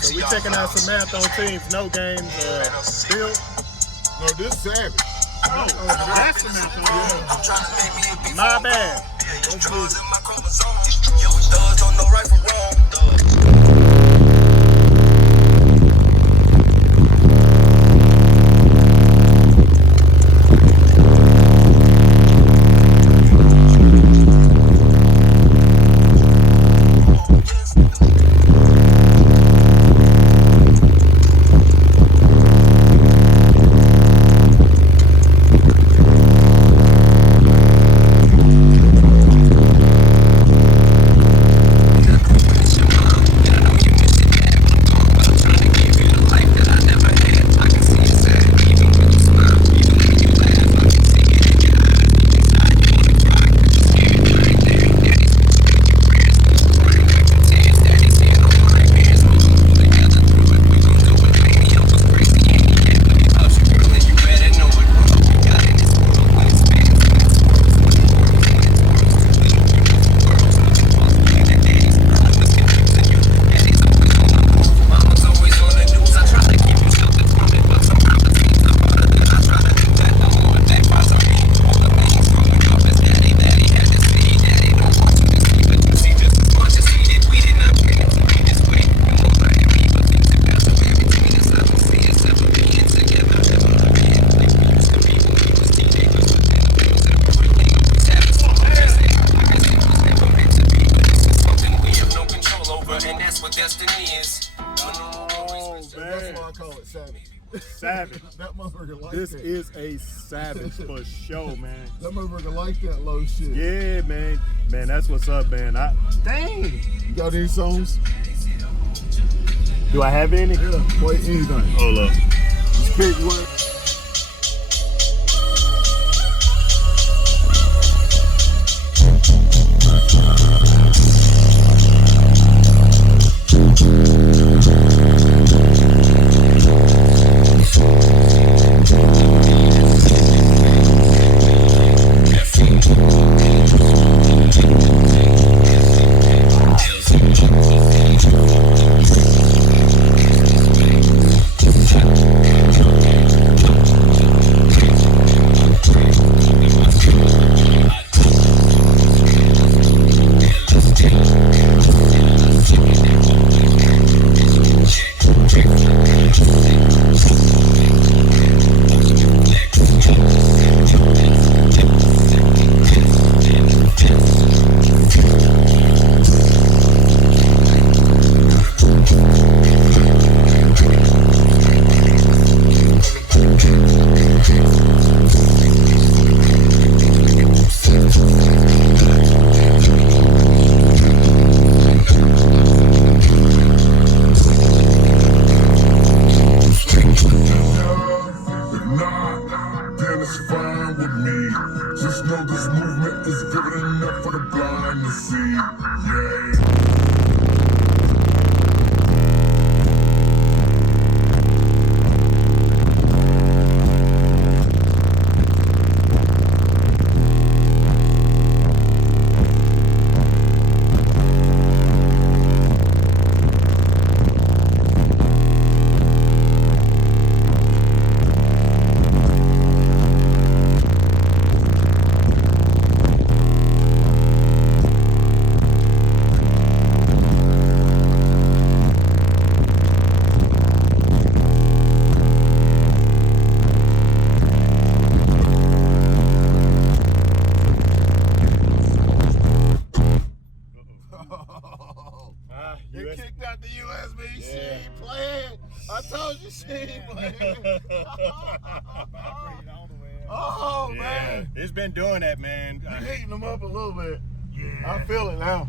So we checking out some marathon teams, no games, Bill. No, this Savage. Oh, that's the marathon. My bad. Let's do it. That's why I call it Savage. Savage. That motherfucker like This that. is a savage for sure, man. That motherfucker like that low shit. Yeah, man. Man, that's what's up, man. Dang. You got any songs? Do I have any? Yeah, play anything. Hold up. Just pick one. Just know this movement is vivid enough for the blind to see. Yeah. They kicked out the USB. She ain't playing. I told you she ain't playing. Oh, man. It's been doing that, man. You're heating them up a little bit. Yeah. I feel it now.